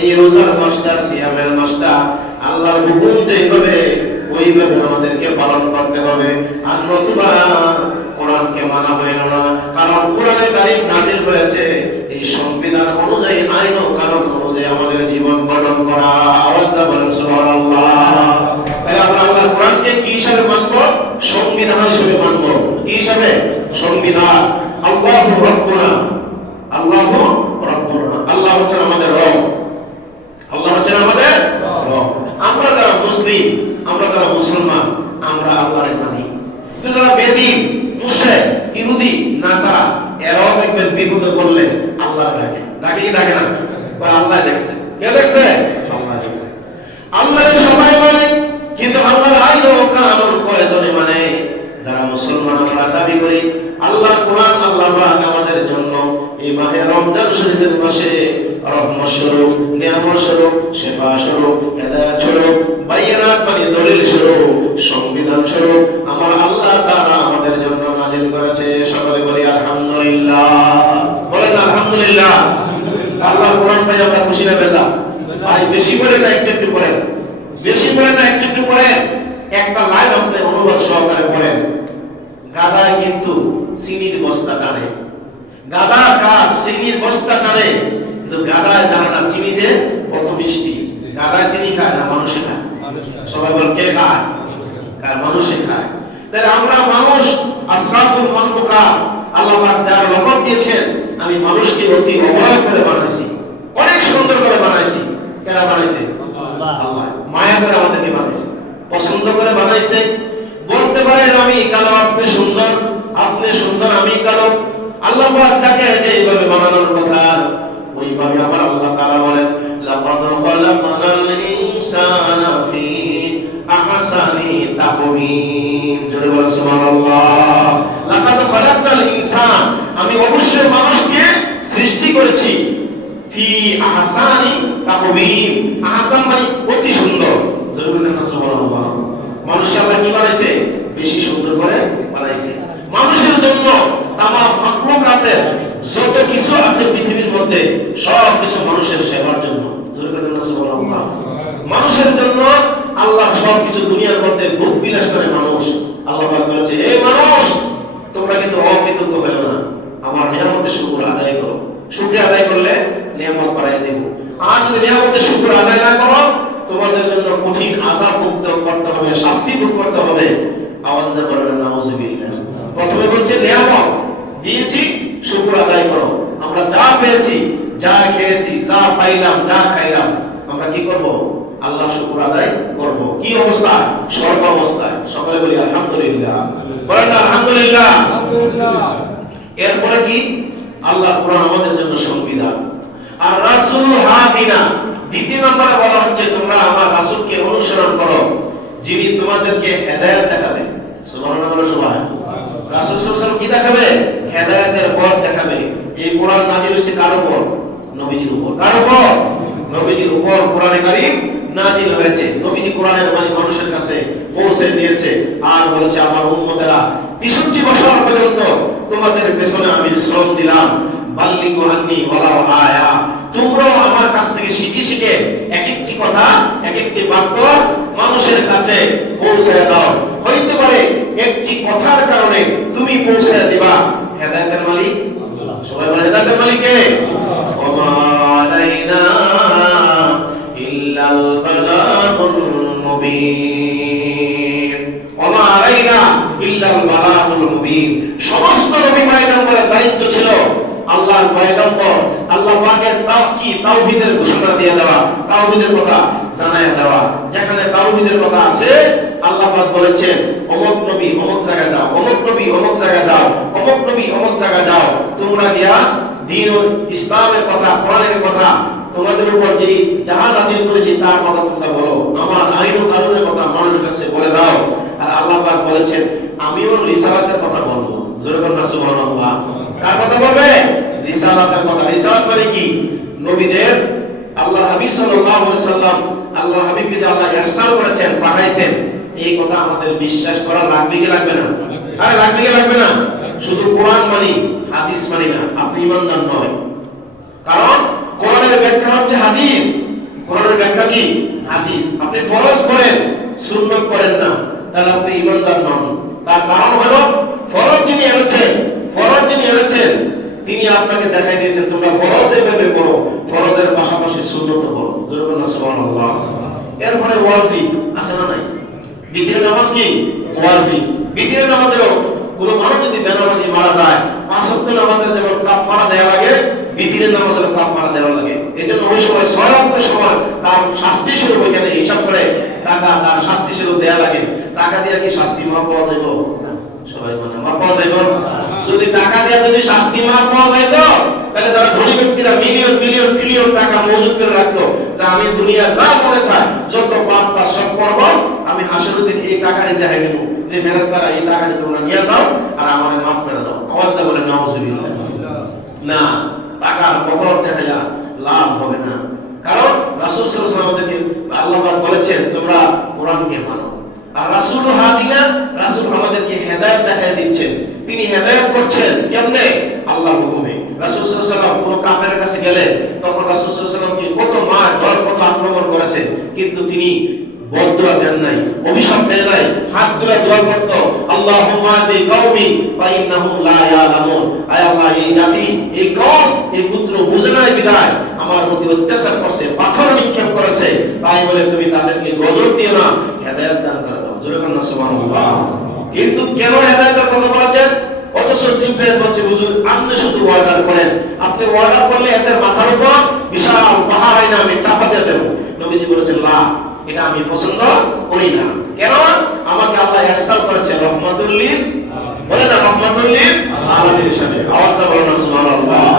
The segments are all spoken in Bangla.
এই রোজার মাসটা, সিয়ামের মাসটা আল্লাহর হুকুম যেভাবে ওইভাবে আমাদেরকে পালন করতে হবে। আর নতুবা কোরআনকে মানা হইল না। কারণ কোরআনে কারীম নাযিল হয়েছে এই সংবিধান অনুযায়ী, আইন ও কানুন অনুযায়ী আমাদের জীবন গঠন করা। আওয়াজ দা বলেন সুবহানাল্লাহ। তাহলে আমরা আল্লাহর কোরআনকে কি হিসাবে মানব? সংবিধান হিসেবে মানব। কি হিসাবে? সংবিধান। আল্লাহু রাব্বুনা, আল্লাহু রাব্বুনা, আল্লাহ হচ্ছেন আমাদের রব, আল্লাহ হচ্ছেন আমাদের রব। আমরা যারা মুসলিম, আমরা যারা মুসলমান, আমরা আল্লাহর মানি। কিন্তু যারা বেদীন, মুশরিক, ইহুদি, নাসারা, এরাও দেখবেন বিপদে পড়লে আল্লাহর ডাকে। ডাকে কি ডাকে না? বা আল্লাহ দেখছে। কে দেখছে? আল্লাহ দেখছে। আল্লাহর সবাই মানে, কিন্তু আল্লাহর আইন ও কানুন কয়জনে মানে? যারা মুসলমান আমরা দাবি করি। আল্লাহর কোরআন আল্লাহ পাক আমাদের জন্য এই মাহে রমজান শরীফের মাসে রহমত স্বরূপ, নিয়ামত স্বরূপ, শিফা স্বরূপ, হেদায়েত স্বরূপ, বাইয়ানাত মানে দলিল স্বরূপ, সংবিধান স্বরূপ আমার আল্লাহ তাআলা আমাদের জন্য নাযিল করেছে। সকলে বলি আলহামদুলিল্লাহ। বলেন আলহামদুলিল্লাহ। আল্লাহর কোরআন পাই আমরা খুশি না বেজার? ভাই বেশি করে না একটু একটু পড়েন, বেশি করে না একটু একটু পড়েন। একটা লাইন আপনি অনুবাদ সহকারে পড়েন। গাধায় কিন্তু চিনির বস্তা টানে, গাধার কাজ চিনির বস্তা টানে, কিন্তু গাধায় জানে না চিনি যে কত মিষ্টি। গাধায় চিনি খায় না, মানুষে খায়। সবাই বল কে খায়? মানুষে খায়। তাহলে আমরা মানুষ আশরাফুল মাখলুকাত, আল্লাহ পাক যার লকব দিয়েছেন, আমি মানুষকে অতি অবহেলা করে বানাইছি, অনেক সুন্দর করে বানাইছি। কেন বানাইছে? আল্লাহ মায়া করে আমাদেরকে বানাইছে, পছন্দ করে বানাইছে। বলতে পারেন আমি কালো, আপনি সুন্দর, আপনি সুন্দর, আমি কালো। আল্লাহ পাক যাকে যেভাবে বানানোর কথা ওইভাবে আমার আল্লাহ তাআলা বলেন লাকাদ খালাকনাল ইনসানা ফি আহসানি তাকওয়িম। জোরে বলেন সুবহানাল্লাহ। লাকাদ খালাকনাল ইনসান, আমি অবশ্যই মানুষকে সৃষ্টি করেছি ফি আহসানি তাকওয়িম। আহসান মানে অতি সুন্দর। জোরে বলেন সুবহানাল্লাহ। মানুষ আল্লাহ কি বানাইছে? বেশি সুন্দর করে বানাইছে। মানুষের জন্য তামাম মাখলুকাতের যত কিছু আছে পৃথিবীর মধ্যে সব কিছু মানুষের সেবার জন্য। জোরে বলেন সুবহানাল্লাহ। মানুষের জন্য আল্লাহ সব কিছু দুনিয়ার মধ্যে ভোগ বিলাস করে মানুষ। আল্লাহ পাক বলেছে এই মানুষ তোমরা কিন্তু অকৃতজ্ঞ হয়ো না, আমার নিয়ামতের শুকর আদায় করো। শুকরিয়া আদায় করলে নিয়ামত বাড়ায় দেব। আর যদি নিয়ামতের শুকর আদায় না করো তোমাদের জন্য কঠিন আযাব ভোগ করতে হবে, শাস্তি ভোগ করতে হবে। আওয়াজ দিয়ে বলেন নাউযুবিল্লাহ। প্রথমে বলছে নিয়ামত দিয়েছি, শুকর আদায় করো। আমরা যা পেয়েছি, যা খেয়েছি, যা পাইলাম, যা খাইলাম, আমরা কি করব? আল্লাহ শুকর আদায় করব। কি অবস্থায়? স্বর্গ অবস্থায়। সকলে বলি আলহামদুলিল্লাহ। বলেন আলহামদুলিল্লাহ। এরপরে কি? আল্লাহ কোরআন আমাদের জন্য সংবিধান। আর রাসূল হাদিনা, দ্বিতীয় নম্বরে বলা হচ্ছে তোমরা আমার রাসূলকে অনুসরণ করো, যিনি তোমাদেরকে হেদায়েত দেখাবে। সুবহানাল্লাহ। সবাই রাসূল সাল্লাল্লাহু আলাইহি ওয়াসাল্লাম কি দেখাবে? হেদায়েতের পথ দেখাবে। এই কোরআন নাযিল হয়েছে কার উপর? নবীজির উপর। কার উপর? নবীজির উপর কোরআনে কারীম নাযিল হয়েছে। নবীজি কোরআনের বাণী মানুষের কাছে পৌঁছে দিয়েছে আর বলেছে আমার উম্মতেরা ৬৩ বছর পর্যন্ত তোমাদের পেছনে আমি শ্রম দিলাম। বাল্লিগু আন্নী ওয়ালাউ আয়া, তোমরাও আমার কাছ থেকে শিখে শিখে এক একটি কথা, এক একটি বাক্য মানুষের কাছে পৌঁছে দাও। হইতে পারে একটি কথার কারণে তুমি পৌঁছে দিবা। হেদায়েতের মালিক আল্লাহ। সবাই বলে হেদায়েতের মালিক কে? ওমা আলাইনা ইল্লাল বালাগুল মুবিন। ওমা আলাইনা ইল্লাল বালাগুল মুবিন। সমস্ত নবী পয়গম্বরের দায়িত্ব ছিল আল্লাহর পয়গম্বর আল্লাহ পাকের তাওহীদের ঘোষণা দিয়ে দেওয়া, তাওহীদের কথা জানায় দেওয়া। যেখানে তাওহীদের কথা আছে আল্লাহ পাক বলেছেন অমুক নবী অমুক জায়গায় যাও, অমুক নবী অমুক জায়গায় যাও, অমুক নবী অমুক জায়গায় যাও, তোমরা গিয়া দ্বীন ও ইসলামের কথা, কোরআনের কথা, তোমাদের উপর যে যাহা নাযিল করেছি তার কথা তোমরা বলো, আমার আইন ও কানুনের কথা মানুষের কাছে বলে দাও। আর আল্লাহ পাক বলেছেন আমিও রিসালাতের কথা বলবো। জোরে বলুন সুবহানাল্লাহ। কার কথা বলবে? রিসালাতের কথা। রিসালাত মানে কি? নবীদের আল্লাহর হাবিব সাল্লাল্লাহু আলাইহি সাল্লাম, আল্লাহর হাবিবকে যে আল্লাহ ইরসাল করেছেন, পাঠাইছেন, এই কথা আমাদের বিশ্বাস করা লাগবে কি লাগবে না? আরে লাগবে কি লাগবে না? শুধু কোরআন মানি, হাদিস মানি না, আপনি ঈমানদার নয়। কারণ কোরআনের ব্যাখ্যা হচ্ছে হাদিস, কোরআনের ব্যাখ্যা কি? হাদিস। আপনি ফরজ করেন, সুন্নাত করেন না, তাহলে আপনি ঈমানদার নন। তার কারণ হলো ফরজ যিনি এনেছেন তিনি আপনাকে দেখাই দিয়েছেন তোমরা ফরজ এভাবে করো, ফরজের পাশাপাশি সুন্নাত করো। জোরে সুবহানাল্লাহ। এরপরে ওয়াজিব আছে না নাই? বিতিরের নামাজ কি ওয়াজিব? বিতিরের নামাজেরও কোন মানুষ যদি বেনামাজি মারা যায়, পাঁচ ওয়াক্ত নামাজের যেমন কাফারা দেওয়া লাগে, বিতিরের নামাজের কাফারা দেওয়া লাগে। এজন্য ওই সময় 6 ওয়াক্ত সময় তার শাস্তি স্বরূপ এখানে হিসাব করে টাকা তার শাস্তি স্বরূপ দেওয়া লাগে। টাকা দিয়ে কি শাস্তি মাপ পাওয়া যাবে? সবাই মানে মাপ পাওয়া যাবে? যদি টাকা দিয়ে যদি শাস্তি মাপ পাওয়া যায় তো তাহলে যারা ধনী ব্যক্তিরা মিলিয়ন মিলিয়ন ট্রিলিয়ন টাকা মজুদ করে রাখতো, যে আমি দুনিয়া যা মনে চায় যত পাপ কাজ সব করব, আমি হাসরের দিন এই টাকাটি দেখাই দেব যে ফেরেশতারা এই টাকাটি তোমরা নিয়ে যাও আর আমাকে মাফ করে দাও। আওয়াজ দা বলে নাউজুবিল্লাহ। না, টাকার বদল দেখাইয়া লাভ হবে না। কারণ রাসূল সাল্লাল্লাহু আলাইহি ওয়াসাল্লাম আমাদেরকে আল্লাহ পাক বলেছেন তোমরা কোরআনকে মানো। আর রাসূল হাদিনা, রাসূল আমাদেরকে হেদায়েত দেখাই দিচ্ছেন। তিনি হেদায়েত করছেন কেমনে? আল্লাহর হুকুমে। রাসূল সাল্লাল্লাহু আলাইহি ওয়াসাল্লাম কোন কাফেরের কাছে গেলে তখন রাসূল সাল্লাল্লাহু আলাইহি ওয়াসাল্লামকে কত মার ধর কত আক্রমণ করেছে, কিন্তু তিনি বদদুয়া দেন নাই, অভিশাপ দেন নাই, হাত তুলে দোয়া করত, আল্লাহুম্মা আদি কওমি ফা ইন্নাহুম লা ইয়ালামুন। আয় আল্লাহ, এই জাতি, এই কওম, এই পুত্র বুঝে নাই বিদায় আমার প্রতি অত্যাচার করছে, পাথর নিক্ষেপ করেছে, তাই বলে তুমি তাদেরকে গজব দিও না, হেদায়েত দান করে দাও। জোরে বলুন সুবহানাল্লাহ। কিন্তু কেন হেদায়েতের কথা বলেছেন? অথচ জিবরাইল বলছে হুজুর আপনি শুধু অর্ডার করেন, আপনি অর্ডার করলে এদের মাথার উপর বিশাল পাহাড় আইনা আমি চাপা দিয়ে দেব। নবীজি বলেছেন লা, এটা আমি পছন্দ করি না। কেন? আমাকে আল্লাহ ইরসাল করেছে রহমাতুল লিল, বলে না রহমাতুল লিল আলামিন হিসেবে। আওয়াজটা বলেন সুবহানাল্লাহ।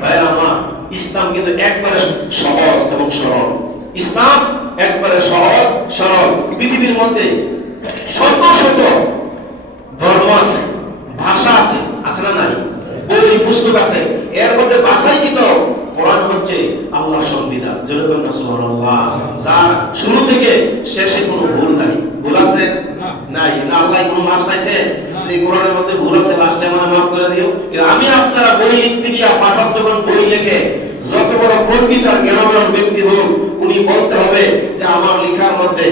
ভাইরা আমার, ইসলাম কিন্তু একবারে সহজ এবং সরল। ইসলাম একবারে সহজ সরল। পৃথিবীর মধ্যে শত শত ধর্ম আছে, ভাষা আছে, আছে না নাই? বই পুস্তক আছে, এর মধ্যে বাছাইকৃত কোরআন হচ্ছে আল্লাহর সংবিধান। যেরকম সুবহানাল্লাহ, যার শুরু থেকে শেষে কোনো ভুল নাই। ভুল আছে? নাই। না আল্লাহ কোনো মাফ চাইছে যে কোরআনের মধ্যে ভুল আছে লাস্টে আমাকে মাফ করে দিও? আমি আপনারা বই লিখতে গিয়া পাঠক যখন বই লেখে, যত বড় পণ্ডিত আর জ্ঞানবান ব্যক্তি হোক, উনি বলতে হবে যে আমার লেখার মধ্যে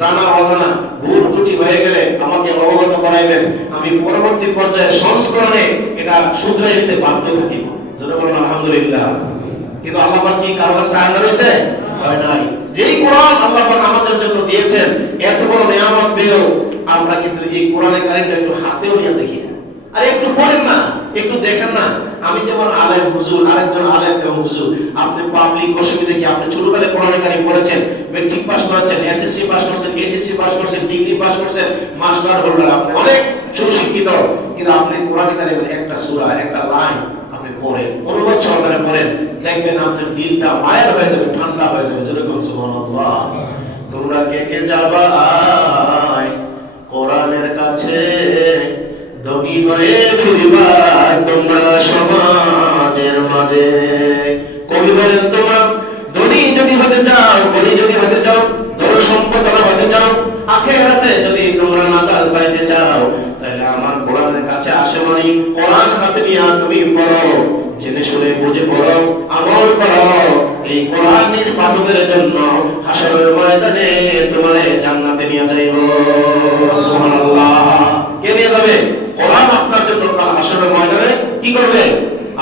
জানা অজানা ভুল ত্রুটি হয়ে গেলে আমাকে অবগত করাইবেন, আমি পরবর্তী পর্যায়ে সংস্করণে এটা শুধরাই নিতে বাধ্য থাকিব। যেটা বলেন আলহামদুলিল্লাহ। কিন্তু আল্লাহ পাক কি কারো কাছে আইন রয়েছে? হয় নাই। যেই কোরআন আল্লাহ পাক আমাদের জন্য দিয়েছেন, এত বড় নিয়ামত পেয়েও আমরা কিন্তু এই কোরআনের কারিমটা একটু হাতেও নিয়ে দেখি না। আর একটু পড়েন না, একটু দেখেন না। আমি যেমন আলেম হুজুর, আরেকজন আলেম এবং হুজুর, আপনি পাবলিক অসুবিধা কি? আপনি ছোটবেলায় কোরআন কারীম পড়েছেন, মেট্রিক পাস করেছেন, এসএসসি পাস করেছেন, এসএসসি পাস করেছেন, ডিগ্রি পাস করেছেন, মাস্টার হোল্ডার, আপনি অনেক সুশিক্ষিত, কিন্তু আপনি কোরআন কারীমের একটা সূরা, একটা লাইন আপনি পড়েন, অনুবাদ সহকারে পড়েন, দেখবেন আপনার দিলটা মায়ের হয়ে যাবে, ঠান্ডা হয়ে যাবে। যেরকম সুবহানাল্লাহ। তোমরা কে কে যাবা কোরআনের কাছে, ধনী হয়ে ফিরবা তোমরা সমাজের মাঝে। কবি বলেন তোমরা ধনী যদি হতে চাও, ধনী যদি হতে চাও, ধন সম্পদওয়ালা হতে চাও, আখিরাতে যদি তোমরা নাজাত পাইতে চাও, তাহলে আমার কোরআনের কাছে আসো। মানে কোরআন হাতে নিয়ে তুমি পড়ো, জেনে শুনে বুঝে পড়ো, আমল করো। এই কোরআন নিজ পাঠকের জন্য হাসরের ময়দানে তোমারে জান্নাতে নিয়ে যাইব। সুবহানাল্লাহ। কে নিয়ে যাবে? কোরআন আপনার জন্য কাল হাসরের ময়দানে কি করবে?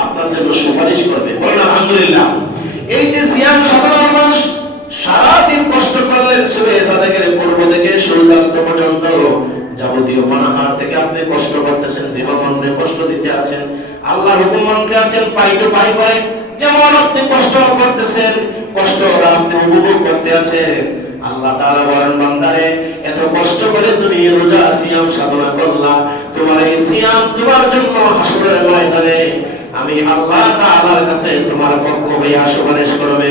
আপনার জন্য সুপারিশ করবে। বলেন আলহামদুলিল্লাহ। এই যে সিয়াম 17 মাস সারা দিন কষ্ট করলেন, সুবহে সাদেকের পূর্ব থেকে সূর্যাস্ত পর্যন্ত যাবতীয় পানাহার থেকে আপনি কষ্ট করতেছেন, দেহ মনে কষ্ট দিতে আছেন, আল্লাহর হুকুম মানতে আছেন, পাই টু পাই করে যেমন আপনি কষ্ট করতেছেন, কষ্ট আপনি উপভোগ করতে আছেন। আল্লাহ তাআলা বলেন বান্দারে, এত কষ্ট করে তুমি রোজা সিয়াম সাধনা করলা, তোমার এই সিয়াম তোমার জন্য হাসরের ময়দানে আমি আল্লাহ তাআলার কাছে তোমার পক্ষ হয়ে সুপারিশ করবে।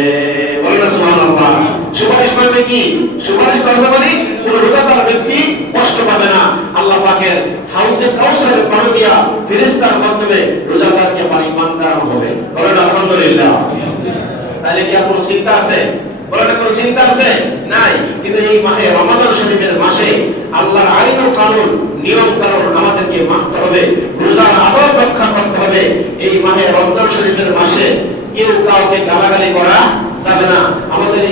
বলেন সুবহানাল্লাহ। সুপারিশ করবে কি? সুপারিশ করবে মানে কোন রোজাদার ব্যক্তি কষ্ট পাবে না। আল্লাহ পাকের হাউজে কাউসারের পানি দিয়া ফেরেশতার মাধ্যমে রোজাদারকে পানি পান করানো হবে। বলেন আলহামদুলিল্লাহ। তাহলে কি আর কোনো চিন্তা আছে? বলেন কোনো চিন্তা আছে? নাই। কিন্তু এই মাহে রমাদান শরীফের মাসে আল্লাহর আইন ও কানুন, নিয়ম কানুন আমাদেরকে মানতে হবে, রোজার আদব রক্ষা করতে হবে। এই মাহে রমজান শরীফের মাসে কেউ কাউকে গালাগালি করা যাবে না। আমাদের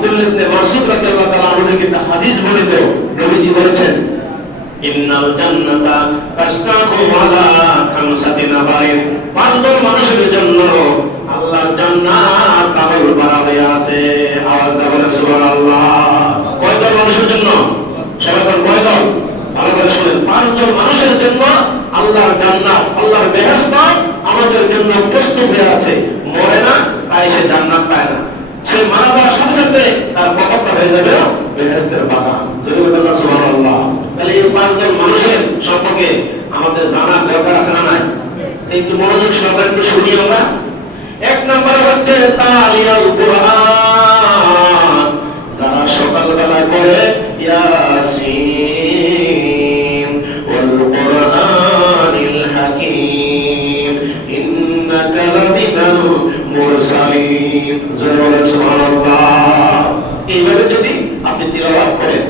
আব্দুল্লাহ ইবনে মাসউদ রাদিয়াল্লাহু তাআলা আনহু থেকে একটা হাদিস বর্ণিত, নবীজি বলেছেন ইন্নাল জান্নাতা তাশতাকু আলা খামসাতি নাফারিন, পাঁচজন মানুষের জন্য আল্লাহর জান্নাত পাগল করা হয়ে আছে। আওয়াজ দাও বলে সুবহানাল্লাহ। কয়জন মানুষের জন্য? সবাই বলেন কয়জন? ভালো করে শুনেন, পাঁচজন মানুষের জন্য আল্লাহর জান্নাত, আল্লাহর বেহেশত আমাদের জন্য প্রস্তুত হয়ে আছে। মরে না তাই সে জান্নাত পায় না, সে মারা যাওয়ার সাথে সাথে তার কবরটা হয়ে যাবে বেহেশতের বাগান। সুবহানাল্লাহ। তাহলে এই পাঁচজন মানুষের সম্পর্কে আমাদের জানার দরকার আছে না নাই? একটু মনোযোগ সহকারে একটু শুনি আমরা। এক নম্বরে হচ্ছে তালিয়াল কুরআন, যারা সকালবেলা পড়ে ইয়াসিন ওয়াল কুরআনিল হাকীম ইন্নাকা লামিনাল মুরসালিন। জোরে সুবহানাল্লাহ। এইভাবে যদি আপনি তিলাওয়াত করেন,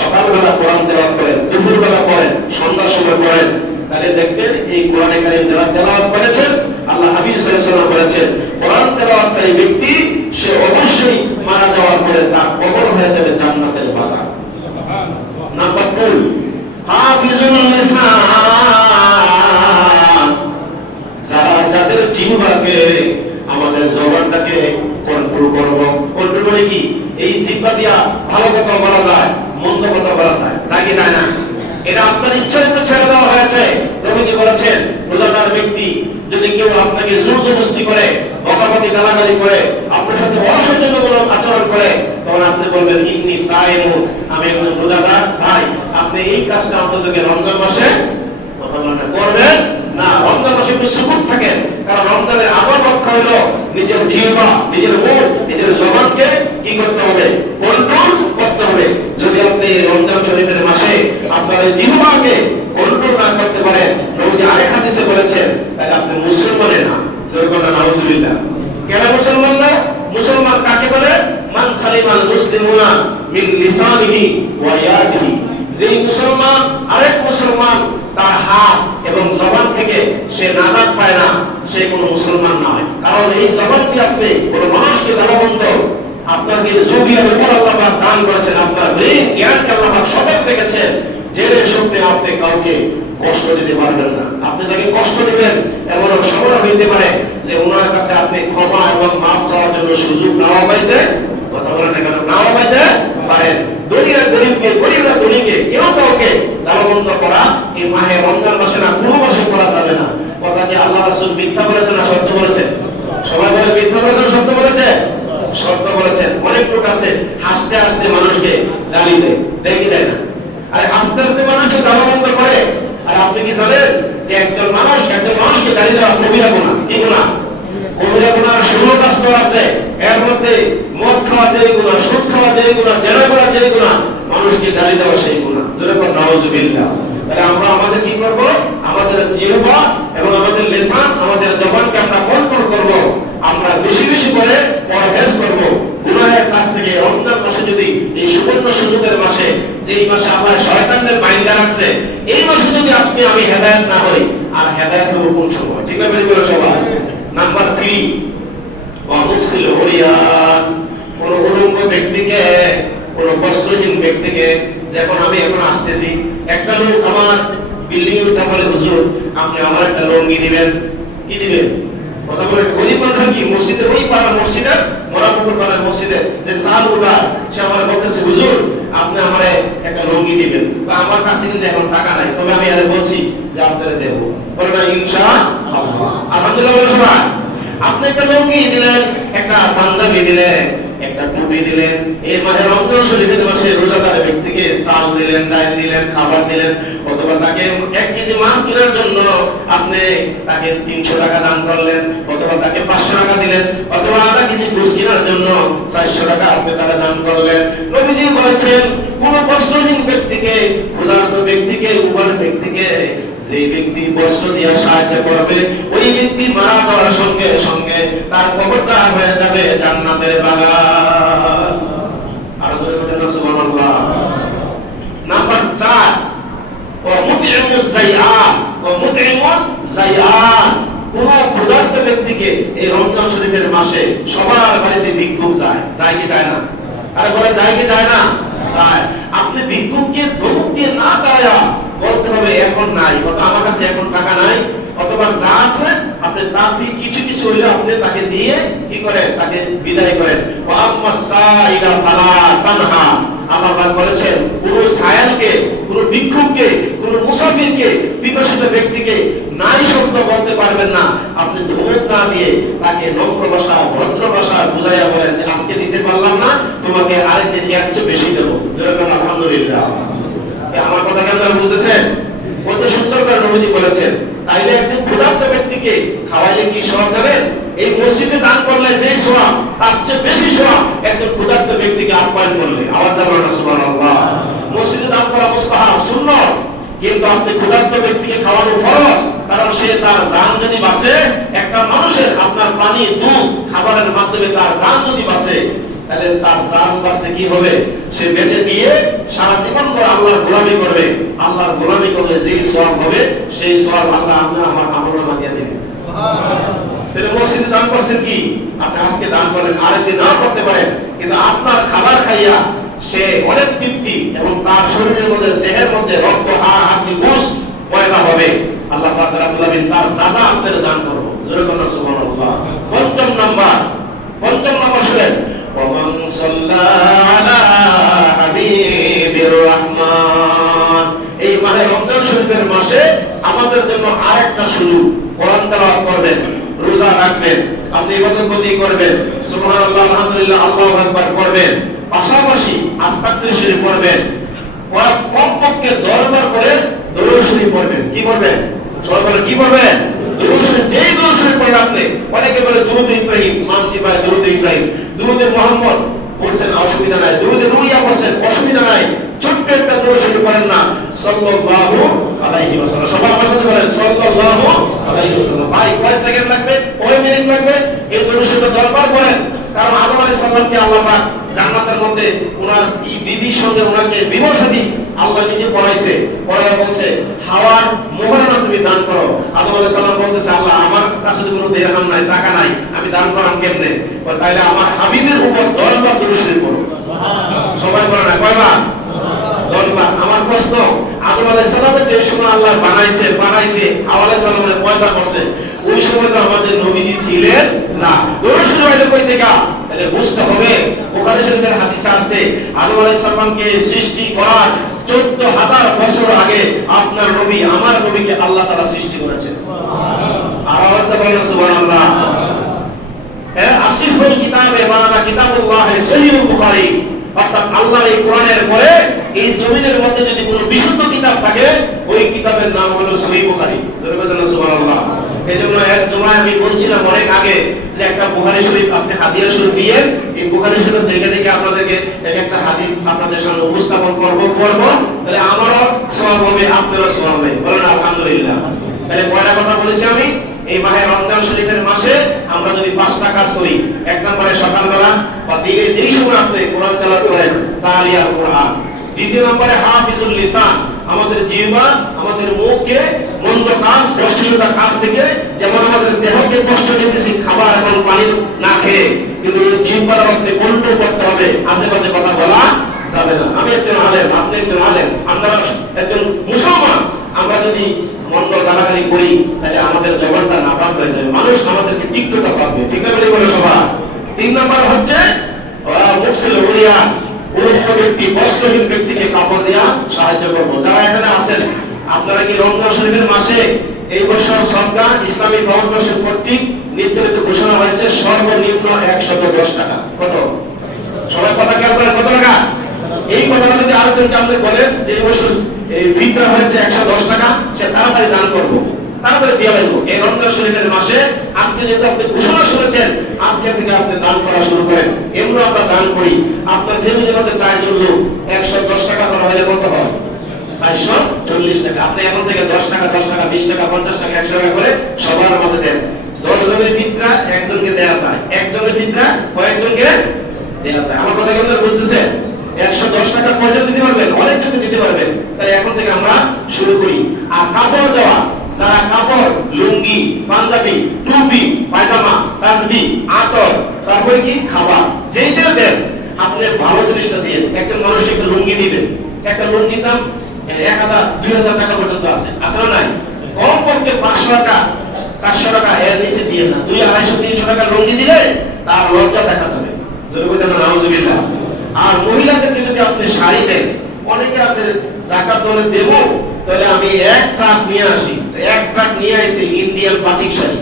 সকালবেলা কোরআন তেলাওয়াত করেন, দুপুরবেলা পড়েন, সন্ধ্যার সময় পড়েন, তাহলে দেখবেন এই কোরআনে কারীম যারা তেলাওয়াত করেছেন, আল্লাহ হাবিব সাল্লাল্লাহু আলাইহি ওয়াসাল্লাম বলেছেন কোরআন তেলাওয়াতকারী ব্যক্তি সে অবশ্যই মারা যাওয়ার পরে তার কবর হয়ে যাবে জান্নাতের বাগান। সুবহানাল্লাহ। নাম্বার 2, হাফিজুল লিসান, যারা যাদের জিহ্বাকে, আমাদের জবানটাকে কন্ট্রোল করব। কন্ট্রোল মানে কি? এই জিহ্বা দিয়া ভালো কথা বলা যায়, মন্দ কথা বলা যায়, যায় কি যায় না? এটা আপনার ইচ্ছা একটু ছেড়ে দেওয়া হয়েছে। নবীজি বলেছেন রোজাদার ব্যক্তি যদি কেউ আপনাকে জোর জবরদস্তি করে, বকাবকি গালাগালি করে, আপনার সাথে অসৌজন্যমূলক আচরণ করে, তখন আপনি বলবেন ইন্নী সাইমুন, আমি একজন রোজাদার, ভাই আপনি এই কাজটা অন্তত রমজান মাসে কথা বলেন করবেন না। রমজান মাসে একটু সুকুত থাকেন, কারণ রমজানের আগর রক্ষা হলো নিজের জিহ্বা, নিজের মুখ, নিজের জবানকে কি করতে হবে? কন্ট্রোল করতে হবে। যদি আপনি রমজান শরীফের মাসে আপনার জিহ্বাকে কন্ট্রোল না করতে পারেন, নবীজি আরেক হাদিসে বলেছেন, তাহলে আপনি মুসলমানের না। যেরকম নাউজুবিল্লাহ। কেন মুসলমান না? মুসলমান কাকে বলে? মান সালিমাল মুসলিমুনা মিন লিসানিহি ওয়া ইয়াদিহি, যেই মুসলমান আরেক মুসলমান তার হাত এবং জবান থেকে সে নাজাত পায় না, সে কোনো মুসলমান নয়। কারণ এই জবান দিয়ে আপনি কোনো মানুষকে গালমন্দ, আপনাকে জবিয়ার উপর আল্লাহ পাক দান করেছেন, আপনার ব্রেন জ্ঞানকে আল্লাহ পাক সতেজ রেখেছেন, জেনে শুনতে আপনি কাউকে কষ্ট দিতে পারবেন না। আপনি যাকে কষ্ট দিবেন এমন সময় হইতে পারে যে ওনার কাছে আপনি ক্ষমা এবং মাফ চাওয়ার জন্য সুযোগ নাও পাইতে, কথা বলেন না কেন, নাও পাইতে পারেন। ধনীরা গরিবকে, গরিবরা ধনীকে, কেউ কাউকে গালমন্দ করা এই মাহে রমজান মাসে না, কোনো মাসে করা যাবে না। কথা কি আল্লাহ রাসূল মিথ্যা বলেছেন না সত্য বলেছেন? সবাই বলে মিথ্যা বলেছেন সত্য বলেছে? সত্য বলেছেন। অনেক লোক আছে হাসতে হাসতে মানুষকে গালি দেয়, দেয় কি দেয় না? আরে হাসতে হাসতে মানুষকে গালমন্দ করে। আর আপনি কি জানেন যে একজন মানুষকে গালি দেওয়া কবিরা গুনাহ? কি গুনাহ? কবিরা গুনাহর 16টা স্তর আছে। এর মধ্যে মদ খাওয়া যেই গুনাহ, সুদ খাওয়া যেই গুনাহ, জেনা করা যেই গুনাহ, মানুষকে গালি দেওয়া সেই গুনাহ। যেরকম নাউজুবিল্লাহ। তাহলে আমরা আমাদের কি করব? আমাদের জিহ্বা এবং আমাদের লিসান, আমাদের জবানকে আমরা কন্ট্রোল করব। আমরা বেশি বেশি করে পরহেজ করব গুনাহের কাছ থেকে। রমজান মাসে যদি এই সুবর্ণ সুযোগের মাসে, যেই মাসে আল্লাহ শয়তানদের বাইন্দা রাখছে, এই মাসে যদি আজকে আমি হেদায়েত না হই, আর হেদায়েত হবো কোন সময়? ঠিক আছে বলে সবাই। নাম্বার 3, ওয়ামুসিল হুরিয়ান, কোন উলঙ্গ ব্যক্তিকে, কোন বস্ত্রহীন ব্যক্তিকে, যখন আমি এখন আসতেছি, একটা লোক আমার বিল্ডিং এ উঠে বলে হুজুর আপনি আমার একটা লুঙ্গি দিবেন। কি দিবেন? কথা বলে গরিব মানুষ কি মসজিদে, ওই পাড়া মসজিদের, মোরাপুকুর পাড়ার মসজিদে যে সাল উঠা, সে আমার বলতেছে হুজুর আপনি আমারে একটা লুঙ্গি দিবেন। তা আমার কাছে কিন্তু এখন টাকা নাই, তবে আমি আরে বলছি যে আপনারে দেব। বলে না ইনশাআল্লাহ। আলহামদুলিল্লাহ বলে সবাই। আপনি একটা লুঙ্গি দিলেন, একটা পাঞ্জাবি দিলেন, একটা টুপি দিলেন। এই মাসে রমজান শরীফের মাসে রোজাদার ব্যক্তিকে চাল দিলেন, ডাল দিলেন, খাবার দিলেন, অথবা তাকে 1 কেজি মাছ কেনার জন্য আপনি তাকে 300 টাকা দান করলেন, অথবা তাকে 500 টাকা দিলেন, অথবা আধা কেজি গোশত কেনার জন্য 400 টাকা আপনি তাকে দান করলেন। নবীজি বলেছেন কোন বস্ত্রহীন ব্যক্তিকে, ক্ষুধার্ত ব্যক্তিকে, উপাস ব্যক্তিকে যে ব্যক্তি বস্ত্র দিয়ে সাহায্য করবে, ওই ব্যক্তি মারা যাওয়ার সঙ্গে সঙ্গে তার কবরটা হয়ে যাবে জান্নাতের বাগান। আর জোরে বলেন সুবহানাল্লাহ। নাম্বার 4, মুতইমুজ যায়আন, মুতইমুজ যায়আন, কোন ক্ষুধার্ত ব্যক্তিকে এই রমজান শরীফের মাসে সবার বাড়িতে ভিক্ষুক যায়, যায় কি যায় না? আরে বলে যায় কি যায় না? যায়। আপনি ভিক্ষুককে ধমক দিয়ে না তাড়ায়া বলতে হবে এখন নাই, অথবা আমার কাছে এখন টাকা নাই, অথবা যা আছে আপনি তার থেকে কিছু কিছু হইলে আপনি তাকে দিয়ে কি করেন, তাকে বিদায় করেন। ওয়া আম্মাস সাইলা ফালা তানহা, আল্লাহ পাক বলেছেন কোন সায়ালকে, কোন ভিক্ষুককে, কোন মুসাফিরকে, পিপাসিত ব্যক্তিকে নাই শব্দ বলতে পারবেন না। আপনি ধমক না দিয়ে তাকে নম্র ভাষা, ভদ্র ভাষা বুঝাইয়া বলেন যে আজকে দিতে পারলাম না, তোমাকে আরেকদিন এর চেয়ে বেশি দেবো। যেরকম আলহামদুলিল্লাহ। আমার কথা কি আপনারা বুঝতেছেন? কত সুন্দর করে নবীজি বলেছেন। তাইলে একজন ক্ষুধার্ত ব্যক্তিকে খাওয়াইলে কি সওয়াব জানেন? এই মসজিদে দান করলে যে সওয়াব, তার চেয়ে বেশি সওয়াব একজন ক্ষুধার্ত ব্যক্তিকে আপ্যায়ন করলে। আওয়াজ দেন না সুবহানাল্লাহ। মসজিদে দান করা মুস্তাহাব, সুন্নাত, কিন্তু আপনি ক্ষুধার্ত ব্যক্তিকে খাওয়ানো ফরজ। কারণ সে তার জান যদি বাঁচে, একটা মানুষের আপনার পানি, দুধ, খাবারের মাধ্যমে তার জান যদি বাঁচে, তাহলে তার জান বাঁচতে কি হবে? সে বেঁচে দিয়ে সারা জীবন ভর আল্লাহর গোলামি করবে। আল্লাহর গোলামি করলে যেই সওয়াব হবে, সেই সওয়াব আল্লাহ আপনার আমার আমলনামা দিয়ে দেবে। তাহলে মসজিদে দান করছেন কি? আপনি আজকে দান করেন, আরেকদিন না করতে পারেন, কিন্তু আপনার খাবার খাইয়া সে অনেক তৃপ্তি এবং তার শরীরের মধ্যে, দেহের মধ্যে রক্ত, হাড়, হাড্ডি, গোশ পয়দা হবে। আল্লাহ পাক রব্বুল আলামিন তার যাজা আপনাদের দান করব। জোরে বলুন সুবহানাল্লাহ। পঞ্চম নাম্বার শুনেন, ওমান সাল্লা আলা হাবিবির রহমান। এই মাহে রমজান শরীফের মাসে আমাদের জন্য আরেকটা সুযোগ। কোরআন তেলাওয়াত করবেন, রোজা রাখবেন, আপনি ইবাদত করবেন, সুবহানাল্লাহ, আলহামদুলিল্লাহ, আল্লাহু আকবার করবেন, পাশাপাশি আস্তাগফির শরীফ পড়বেন, কমপক্ষে 10 বার করে দরুদ শরীফ পড়বেন। কি পড়বেন? সবাই বলে কি পড়বেন? দরুদ শরীফ। যেই দরুদ শরীফ পড়েন আপনি, অনেকে বলে দরুদ ইব্রাহিম, মানছি ভাই দরুদ ইব্রাহিম, দরুদ মুহাম্মদ পড়ছেন, অসুবিধা নাই, দরুদ রুইয়া পড়ছেন, অসুবিধা নাই, ছোট্ট একটা দরুদ শরীফ পড়েন না, সাল্লাল্লাহু আলাইহি ওয়াসাল্লাম। সবাই আমার সাথে বলেন সাল্লাল্লাহু আলাইহি ওয়াসাল্লাম। ভাই কয় সেকেন্ড লাগবে? কয় মিনিট লাগবে? এই দরুদ শরীফ 10 বার পড়েন। কারণ আদম আলাইহিস সালামকে আল্লাহ পাক জান্নাতের মধ্যে ওনার বিবির সঙ্গে ওনাকে বিবাহ শাদী আল্লাহ নিজে পড়াইছে, পড়ায় বলছে হাওয়ার মোহরানা তুমি দান করো। আদম আলাইহিস সালাম বলতেছে আল্লাহ আমার কাছে তো কোনো দিরহাম নাই, টাকা নাই, আমি দান করাম কেমনে? তাইলে আমার হাবিবের উপর 10 বার দরুদ শরীফ পড়ো। সবাই বলে না কয়বার? 10 বার। আমার প্রশ্ন, আদম আলাইহিস সালামের যে সময় আল্লাহ বানাইছে হাওয়া আলাইহিস সালামের পয়দা করছে, ওই সময় তো আমাদের নবীজি ছিলেন না। দরুদ শরীফ হইলো কই থেকে? তাহলে বুঝতে হবে, বুখারী শরীফের হাদিসে আছে আদম আলাইহিস সালামকে সৃষ্টি করার 14,000 বছর আগে আপনার নবী, আমার নবীকে আল্লাহ তাআলা সৃষ্টি করেছেন। আর আওয়াজ দিয়ে বলেন সুবহানাল্লাহ। আসিফুল কিতাবে মানা কিতাবুল্লাহ সহিহুল বুখারী, অর্থাৎ আল্লাহর এই কোরআনের পরে এই জমিনের মধ্যে যদি কোনো বিশুদ্ধ কিতাব থাকে, ওই কিতাবের নাম হলো সহিহ বুখারী। জোরে বলেন সুবহানাল্লাহ। এজন্য এক জুমায় আমি বলছিলাম অনেক আগে যে একটা বুখারী শরীফ আপনি হাদিয়া শরীফ দিয়ে, এই বুখারী শরীফ দেখে আপনাদেরকে একটা হাদিস আপনাদের সামনে উপস্থাপন করব, তাহলে আমারও সওয়াব হবে, আপনারও সওয়াব হবে। বলেন আলহামদুলিল্লাহ। তাহলে কয়টা কথা বলেছি আমি? এই মাহে রমজান শরীফের মাসে আমরা যদি 5টা কাজ করি, এক নম্বরে সকালবেলা বা দিনে যেই সময় আপনি কোরআন তেলাওয়াত করেন, তালিয়াল কোরআন। দ্বিতীয় নম্বরে হাফিজুল লিসান, আমাদের জিহ্বা, আমাদের মুখকে মন্দ কাজ, অশ্লীলতার কাজ থেকে, যেমন আমাদের দেহকে কষ্ট দিতেছি খাবার এবং পানি না খেয়ে, কিন্তু জিহ্বার মধ্যে কন্ট্রোল করতে হবে, আশেপাশে কথা বলা যাবে না। আমি একজন আলেম, আপনি একজন আলেম, আমরা একজন মুসলমান, আমরা যদি মন্দ গালাগালি করি তাহলে আমাদের জবানটা নাপাক হয়ে যাবে, মানুষ আমাদেরকে তিক্ততা পাবে। ঠিক না বলে সবাই? 3 নম্বর হচ্ছে মুফসিল উলিয়া, উলস্ত ব্যক্তি, বস্ত্রহীন ব্যক্তিকে কাপড় দেয়া সাহায্য করব। যারা এখানে আছেন, আপনারা কি রমজান শরীফের মাসে এই বছর সদকা ইসলামী ফাউন্ডেশন কর্তৃক নির্ধারিত ঘোষণা হয়েছে সর্বনিম্ন 110 টাকা। কত? সবাই কথা খেয়াল করেন, কত টাকা? এই কথাটা যদি আরেকজনকে আপনি বলেন যে এই বছর এই ফিতরা হয়েছে 110 টাকা, সে তাড়াতাড়ি দান করব, তাড়াতাড়ি দিয়ে দেব। এই রমজান শরীফের মাসে আজকে যেহেতু আপনি ঘোষণা শুনেছেন, আজকে থেকে আপনি দান করা শুরু করেন। এমনি আমরা দান করি। আপনার ফ্যামিলির মধ্যে 4 জন লোক, 110 টাকা করা হলে কত হয়? 440 টাকা। আপনি এখন থেকে 10 টাকা, 20 টাকা, 50 টাকা, 100 টাকা করে সবার মাঝে দেন। 10 জনের ফিতরা একজনকে দেয়া যায়, একজনের ফিতরা কয়েকজনকে দেয়া যায়। আমার কথা কি আপনারা বুঝতেছেন? 110 টাকা কয়জন দিতে পারবেন? অনেকজনকে দিতে পারবেন। তাই এখন থেকে আমরা শুরু করি। আর কাপড় দেওয়া, যারা কাপড়, লুঙ্গি, পাঞ্জাবি, টুপি, পায়জামা, তাসবি, আতর, তারপরে কি খাবার, যেইটা দেন আপনি ভালো জিনিসটা দিয়ে একজন মানুষ একটা লুঙ্গি দিবেন, একটা লুঙ্গির দাম 1000-2000 টাকা পর্যন্ত আছে না নাই? কমপক্ষে 500 টাকা 400 টাকা এর নিচে দিয়ে না, 200-250-300 টাকা লুঙ্গি দিলে তার লজ্জা দেখা যাবে। জোরে বলতে না নাউজুবিল্লাহ। আর মহিলাদেরকে যদি আপনি শাড়ি দেন, অনেকে আছে যাকাত দলে দেব তাহলে আমি 1 ট্রাক নিয়ে আসি, 1 ট্রাক নিয়ে আইছি Indian batik sari.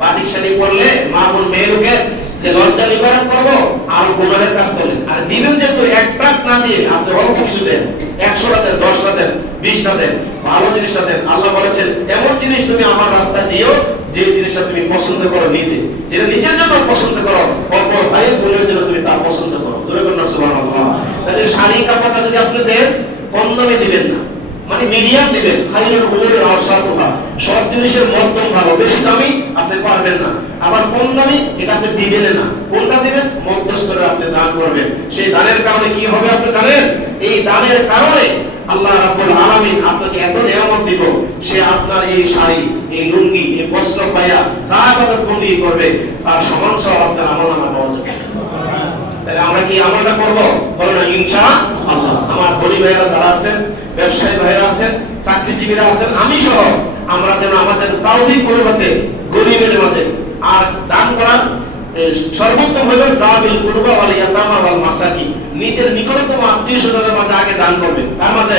Batik sari পরলে মা বোন মেয়ে লোকের যে লজ্জা নিবারণ করবো আর গুনাহের কাজ করলেন। আর দিবেন যেহেতু 1 ট্রাক না দিয়ে আপনি অল্প কিছু দেন, 100টা দেন, 10টা দেন, 20টা দেন, ভালো জিনিসটা দেন। আল্লাহ বলেছেন এমন জিনিস তুমি আমার রাস্তায় দিও যে জিনিসটা তুমি পছন্দ করো নিজে, যেটা নিজের জন্য পছন্দ করো, অপর ভাইয়ের বোনের জন্য তুমি তা পছন্দ করো। জোরে বলুন সুবহানাল্লাহ। তাহলে শাড়ি কাপড়টা যদি আপনি দেন কম দামে দিবেন না, মানে মিডিয়াম দিবেন। খায়রুল উমুরি আওসাতুহা, সব জিনিসের মধ্যম ভালো, বেশি দামি আপনি পারবেন না, আবার কম দামি এটা আপনি দিবেন না। কোনটা দিবেন? মধ্যস্থরে আপনি দান করবেন। সেই দানের কারণে কি হবে আপনি জানেন? এই দানের কারণে আল্লাহ রাব্বুল আলামিন আপনাকে এত নিয়ামত দিব, সে আপনার এই শাড়ি, এই লুঙ্গি, এই বস্ত্র পায়া যা ইবাদত বন্দি করবে তার সমান সওয়াব আপনার আমলনামা পাওয়া যাবে। তাহলে আমরা কি আমলটা করব? বলেন না ইনশাআল্লাহ। আমার ধনী ভাইয়েরা যারা আছেন, ব্যবসায়ী ভাইয়েরা আছেন, চাকরিজীবীরা আছেন, আমি সহ আমরা যেন আমাদের তৌফিক পরিবর্তে গরিবের মাঝে আর দান করার সর্বোত্তম হলো যাবিল কুরবা ওয়াল ইয়াতামা ওয়াল মাসাকিন, নিজের নিকটতম আত্মীয়-স্বজনের মাঝে আগে দান করবেন। তার মাঝে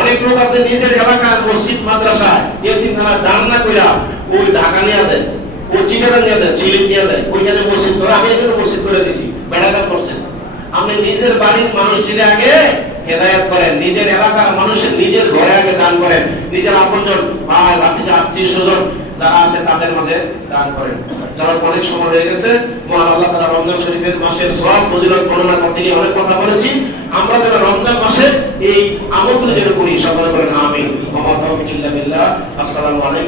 অনেক লোক আছে নিজের এলাকায় মসজিদ মাদ্রাসা এতিমখানা দান না কইরা ওই ঢাকা নিয়ে দেয়, ও চিটাগাং নিয়ে দেয়, চিলিপ নিয়ে দেয়, ওইখানে মসজিদ করে আমি এখানে মসজিদ করে দিছি, বেড়াকার করছেন। আপনি নিজের বাড়ির মানুষটির আগে হেদায়েত করেন, নিজের এলাকার মানুষের নিজের ঘরে আগে দান করেন, নিজের আপনজন ভাই ভাতিজা আত্মীয়-স্বজন যারা আছে তাদের মাঝে দান করেন। যারা অনেক সময় হয়ে গেছে, মহান আল্লাহ তাআলা রমজান শরীফের মাসের সওয়াব ফজিলত বর্ণনা করতে গিয়ে অনেক কথা বলেছি। আমরা যেন রমজান মাসে এই আমলগুলো যেন করি, সকলে বলেন আমিন। ওয়া মা তাওফীক ইল্লা বিল্লাহ। আসসালামু আলাইকুম।